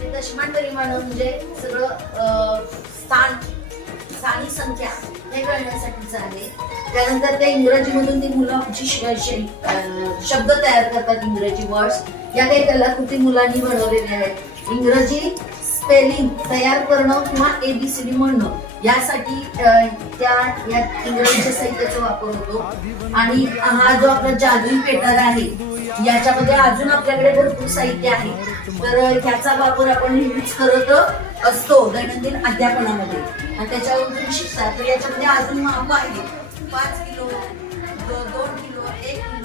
ते दशमान मानव म्हणजे सगळं स्थान स्थानिक संख्या हे कळण्यासाठीच आहे त्यानंतर त्या इंग्रजीमधून ती मुलं आमची शब्द तयार करतात इंग्रजी वर्ड्स या काही कलाकृती मुलांनी बनवलेल्या आहेत. इंग्रजी स्पेलिंग तयार करणं किंवा एबीसीडी म्हणणं यासाठी त्या या इंग्रजीच्या साहित्याचा वापर होतो. आणि हा जो आपला जादुई पेटर आहे याच्यामध्ये अजून आपल्याकडे भरपूर साहित्य आहे. तर ह्याचा वापर आपण नेहमीच करत असतो दैनंदिन अध्यापनामध्ये. आणि त्याच्यावर तुम्ही शिकता. तर याच्यामध्ये अजून माप आहे. पाच किलो दोन किलो एक किलो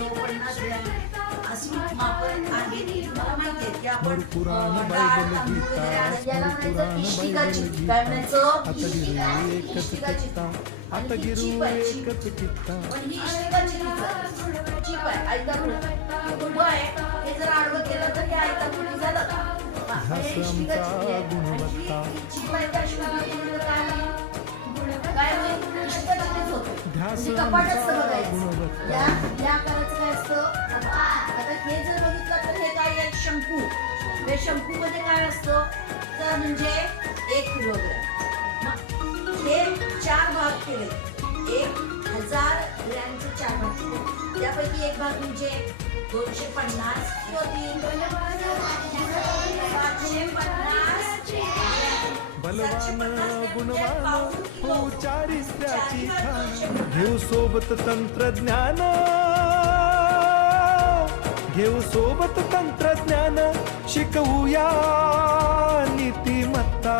आपण अं, डाळ, तांदूळ वगैरे आणत- याला म्हणायचं हे शंकू मध्ये काय असतं? तर म्हणजे एक किलोग्रॅम हे चार भाग केले. एक हजार ग्रॅमचे चार भाग केले. त्यापैकी एक भाग म्हणजे दोनशे पन्नास किंवा तीन पाचशे पन्नास बलवान गुणवान हो त्याची घेऊ सोबत तंत्रज्ञान. घेऊ सोबत तंत्रज्ञान. शिकवूया नीतिमत्ता.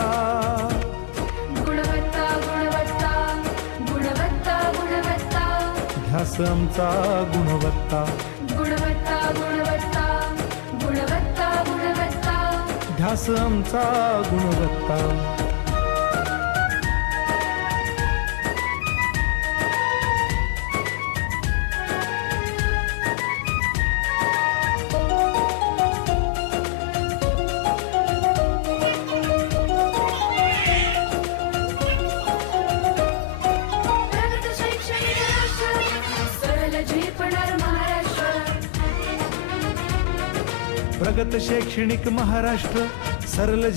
गुणवत्ता गुणवत्ता गुणवत्ता गुणवत्ता. ध्यास आमचा गुणवत्ता. गुणवत्ता गुणवत्ता गुणवत्ता गुणवत्ता. ध्यास आमचा गुणवत्ता. प्रगत शैक्षणिक महाराष्ट्र सरल